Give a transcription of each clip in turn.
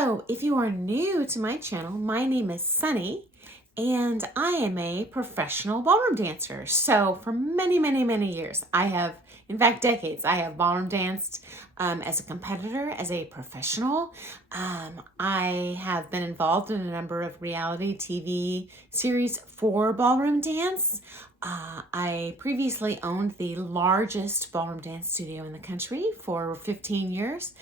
So if you are new to my channel, my name is Sunny and I am a professional ballroom dancer. So for many, many, many years, in fact, decades, I have ballroom danced as a competitor, as a professional. I have been involved in a number of reality TV series for ballroom dance. I previously owned the largest ballroom dance studio in the country for 15 years.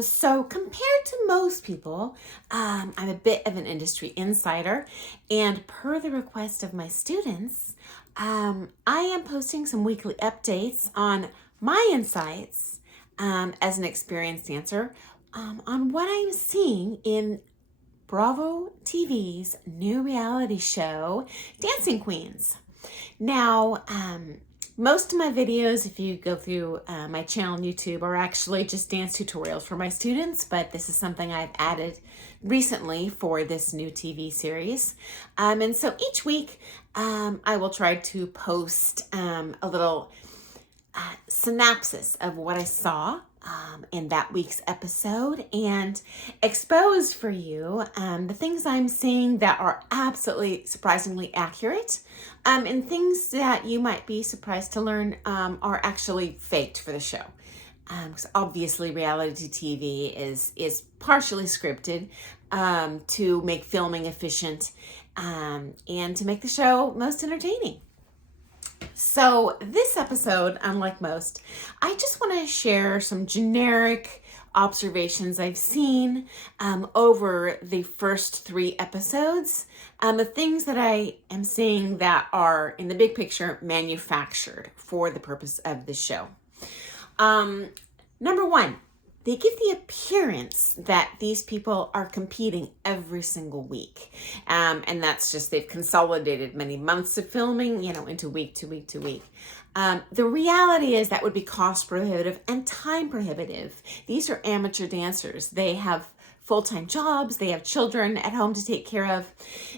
So compared to most people, I'm a bit of an industry insider, and per the request of my students, I am posting some weekly updates on my insights as an experienced dancer on what I'm seeing in Bravo TV's new reality show, Dancing Queens. Now, most of my videos, if you go through my channel on YouTube, are actually just dance tutorials for my students, but this is something I've added recently for this new TV series. And so each week, I will try to post a little synopsis of what I saw in that week's episode and expose for you the things I'm seeing that are absolutely surprisingly accurate and things that you might be surprised to learn are actually faked for the show. Because obviously reality TV is partially scripted to make filming efficient and to make the show most entertaining. So this episode, unlike most, I just want to share some generic observations I've seen over the first 3 episodes, the things that I am seeing that are, in the big picture, manufactured for the purpose of the show. Number 1, they give the appearance that these people are competing every single week. And that's just, they've consolidated many months of filming, into week to week to week. The reality is that would be cost prohibitive and time prohibitive. These are amateur dancers. They have full-time jobs, they have children at home to take care of.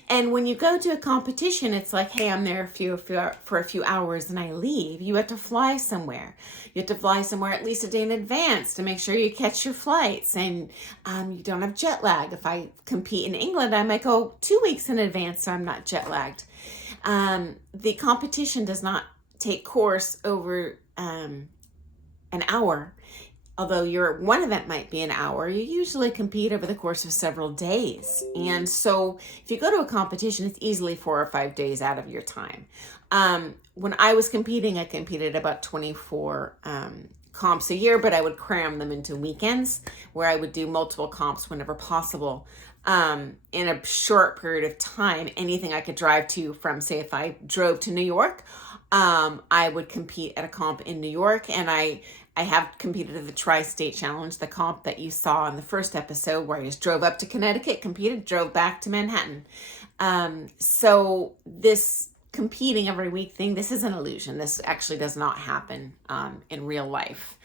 And when you go to a competition, it's like, hey, I'm there for a few hours and I leave. You have to fly somewhere. You have to fly somewhere at least a day in advance to make sure you catch your flights and you don't have jet lag. If I compete in England, I might go 2 weeks in advance so I'm not jet lagged. The competition does not take course over an hour. Although one event might be an hour, you usually compete over the course of several days. And so if you go to a competition, it's easily 4 or 5 days out of your time. When I was competing, I competed about 24 comps a year, but I would cram them into weekends where I would do multiple comps whenever possible. In a short period of time, anything I could drive to from, say, if I drove to New York, I would compete at a comp in New York, and I have competed at the Tri-State Challenge, the comp that you saw in the first episode where I just drove up to Connecticut, competed, drove back to Manhattan. So this competing every week thing, this is an illusion. This actually does not happen in real life.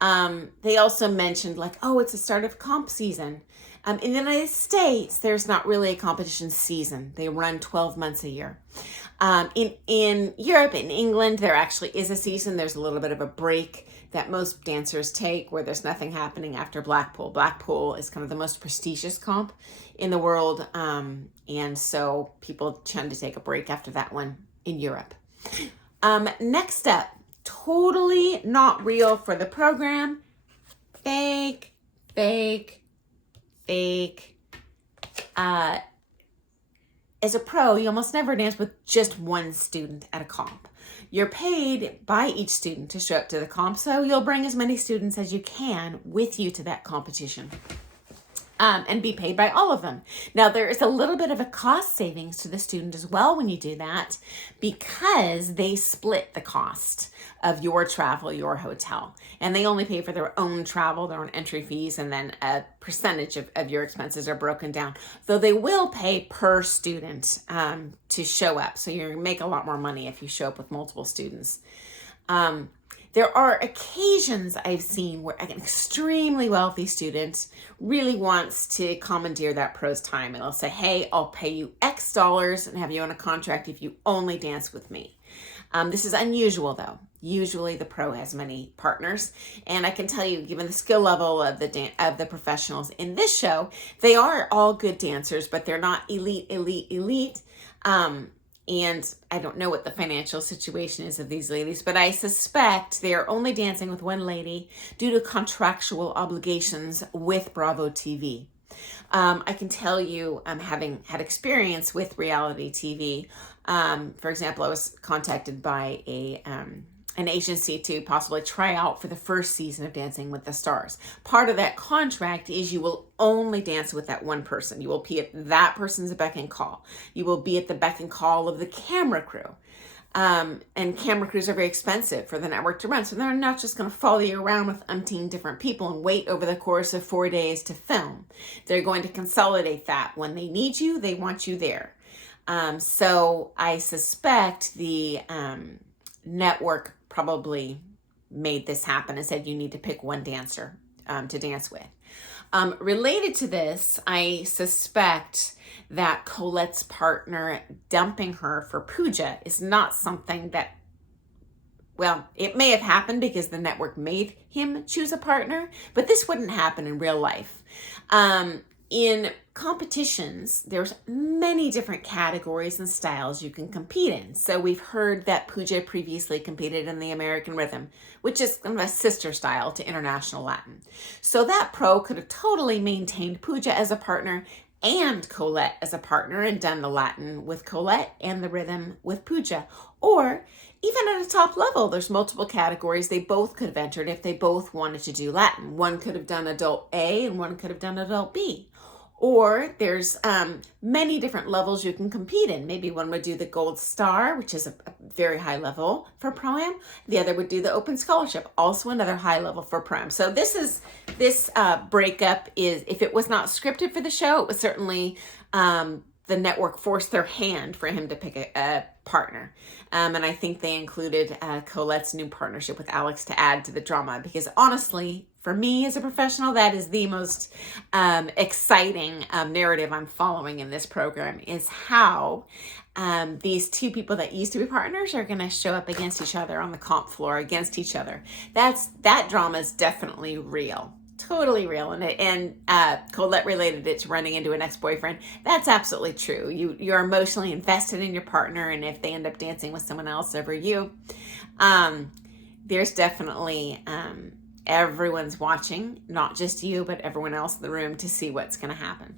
They also mentioned it's the start of comp season. In the United States, there's not really a competition season. They run 12 months a year. In Europe, in England, there actually is a season. There's a little bit of a break that most dancers take where there's nothing happening after Blackpool. Blackpool is kind of the most prestigious comp in the world. And so people tend to take a break after that one in Europe. Next up, totally not real for the program. Fake. As a pro, you almost never dance with just one student at a comp. You're paid by each student to show up to the comp, so you'll bring as many students as you can with you to that competition. And be paid by all of them. Now, there is a little bit of a cost savings to the student as well when you do that, because they split the cost of your travel, your hotel, and they only pay for their own travel, their own entry fees, and then a percentage of your expenses are broken down, though they will pay per student to show up. So you make a lot more money if you show up with multiple students. There are occasions I've seen where an extremely wealthy student really wants to commandeer that pro's time, and they'll say, hey, I'll pay you X dollars and have you on a contract if you only dance with me. This is unusual though. Usually the pro has many partners, and I can tell you, given the skill level of the professionals in this show, they are all good dancers, but they're not elite. And I don't know what the financial situation is of these ladies, but I suspect they are only dancing with one lady due to contractual obligations with Bravo TV. I can tell you, having had experience with reality TV, for example, I was contacted by an agency to possibly try out for the first season of Dancing with the Stars. Part of that contract is you will only dance with that one person. You will be at that person's beck and call. You will be at the beck and call of the camera crew. And camera crews are very expensive for the network to run. So they're not just going to follow you around with umpteen different people and wait over the course of 4 days to film. They're going to consolidate that. When they need you, they want you there. So I suspect the network probably made this happen and said you need to pick one dancer to dance with. Related to this, I suspect that Colette's partner dumping her for Pooja is not something that, well, it may have happened because the network made him choose a partner, but this wouldn't happen in real life. In competitions, there's many different categories and styles you can compete in. So we've heard that Pooja previously competed in the American Rhythm, which is kind of a sister style to International Latin. So that pro could have totally maintained Pooja as a partner and Colette as a partner and done the Latin with Colette and the rhythm with Pooja. Or even at a top level, there's multiple categories they both could have entered if they both wanted to do Latin. One could have done adult A and one could have done adult B. Or there's many different levels you can compete in. Maybe one would do the Gold Star, which is a very high level for Pro-Am. The other would do the Open Scholarship, also another high level for Pro-Am. So this breakup is, if it was not scripted for the show, it was certainly the network forced their hand for him to pick a partner. And I think they included Colette's new partnership with Alex to add to the drama, because honestly, for me as a professional, that is the most exciting narrative I'm following in this program, is how these two people that used to be partners are going to show up against each other on the comp floor, against each other. That drama is definitely real. Totally real. And Colette related it to running into an ex-boyfriend. That's absolutely true. You're emotionally invested in your partner, and if they end up dancing with someone else over you, there's definitely everyone's watching, not just you, but everyone else in the room, to see what's going to happen.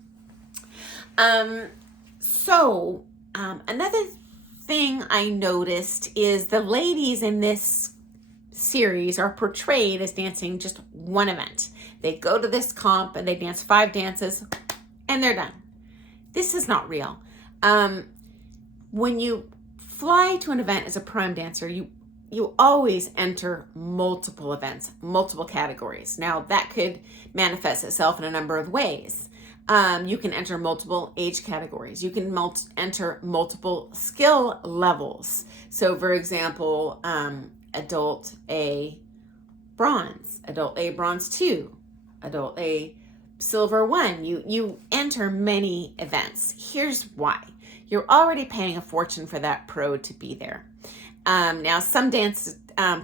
Another thing I noticed is the ladies in this series are portrayed as dancing just one event. They go to this comp and they dance 5 dances and they're done. This is not real. When you fly to an event as a prime dancer, you always enter multiple events, multiple categories. Now that could manifest itself in a number of ways. You can enter multiple age categories. You can enter multiple skill levels. So for example, adult A bronze, adult A bronze 2, adult A silver 1. You enter many events. Here's why. You're already paying a fortune for that pro to be there. Now some dance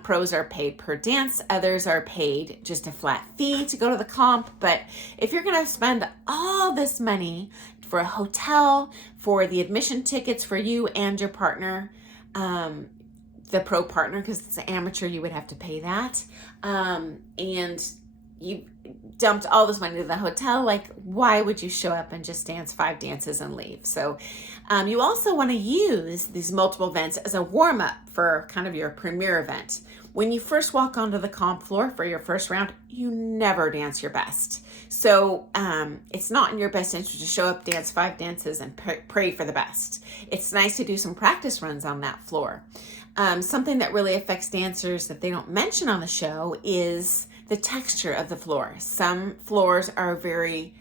pros are paid per dance, others are paid just a flat fee to go to the comp. But if you're going to spend all this money for a hotel, for the admission tickets for you and your partner, the pro partner, because it's an amateur, you would have to pay that, and you dumped all this money to the hotel, like why would you show up and just dance 5 dances and leave? So you also want to use these multiple events as a warm-up for kind of your premiere event. When you first walk onto the comp floor for your first round, you never dance your best. So it's not in your best interest to show up, dance 5 dances, and pray for the best. It's nice to do some practice runs on that floor. Something that really affects dancers that they don't mention on the show is the texture of the floor. Some floors are very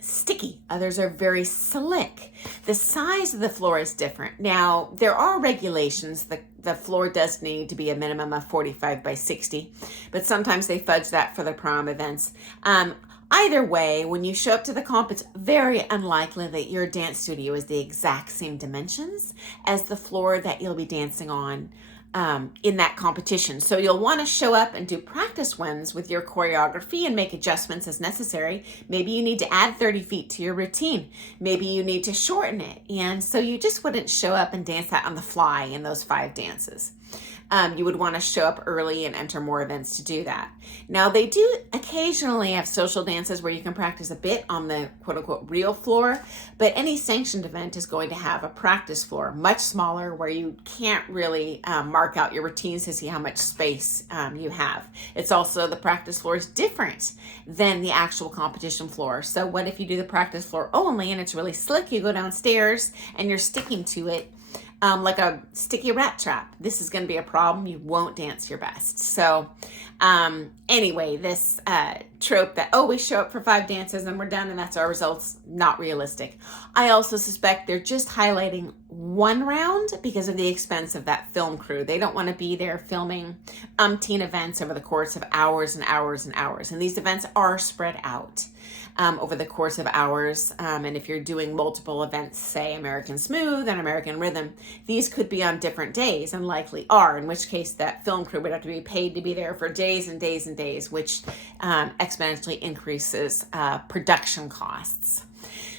sticky. Others are very slick. The size of the floor is different. Now, there are regulations. The floor does need to be a minimum of 45 by 60, but sometimes they fudge that for the prom events. Either way, when you show up to the comp, it's very unlikely that your dance studio is the exact same dimensions as the floor that you'll be dancing on in that competition. So you'll want to show up and do practice ones with your choreography and make adjustments as necessary. Maybe you need to add 30 feet to your routine. Maybe you need to shorten it. And so you just wouldn't show up and dance that on the fly in those 5 dances. You would want to show up early and enter more events to do that. Now, they do occasionally have social dances where you can practice a bit on the quote-unquote real floor, but any sanctioned event is going to have a practice floor, much smaller, where you can't really mark out your routines to see how much space you have. It's also, the practice floor is different than the actual competition floor. So what if you do the practice floor only and it's really slick? You go downstairs and you're sticking to it like a sticky rat trap. This is going to be a problem. You won't dance your best. So anyway, this trope that, oh, we show up for 5 dances and we're done and that's our results, not realistic. I also suspect they're just highlighting one round because of the expense of that film crew. They don't want to be there filming umpteen events over the course of hours and hours and hours. And these events are spread out over the course of hours. And if you're doing multiple events, say American Smooth and American Rhythm, these could be on different days and likely are, in which case that film crew would have to be paid to be there for days and days and days, which exponentially increases production costs.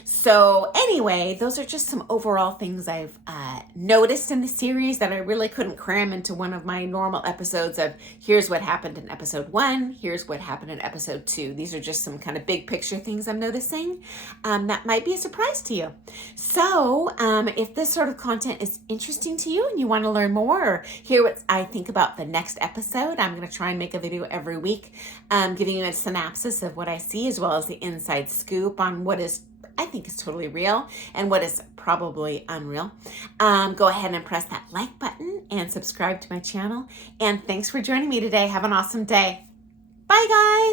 So anyway, those are just some overall things I've noticed in the series that I really couldn't cram into one of my normal episodes of here's what happened in episode 1, here's what happened in episode 2. These are just some kind of big picture things I'm noticing that might be a surprise to you. So if this sort of content is interesting to you and you want to learn more or hear what I think about the next episode, I'm going to try and make a video every week giving you a synopsis of what I see as well as the inside scoop on what I think is totally real and what is probably unreal. Go ahead and press that like button and subscribe to my channel. And thanks for joining me today. Have an awesome day. Bye, guys.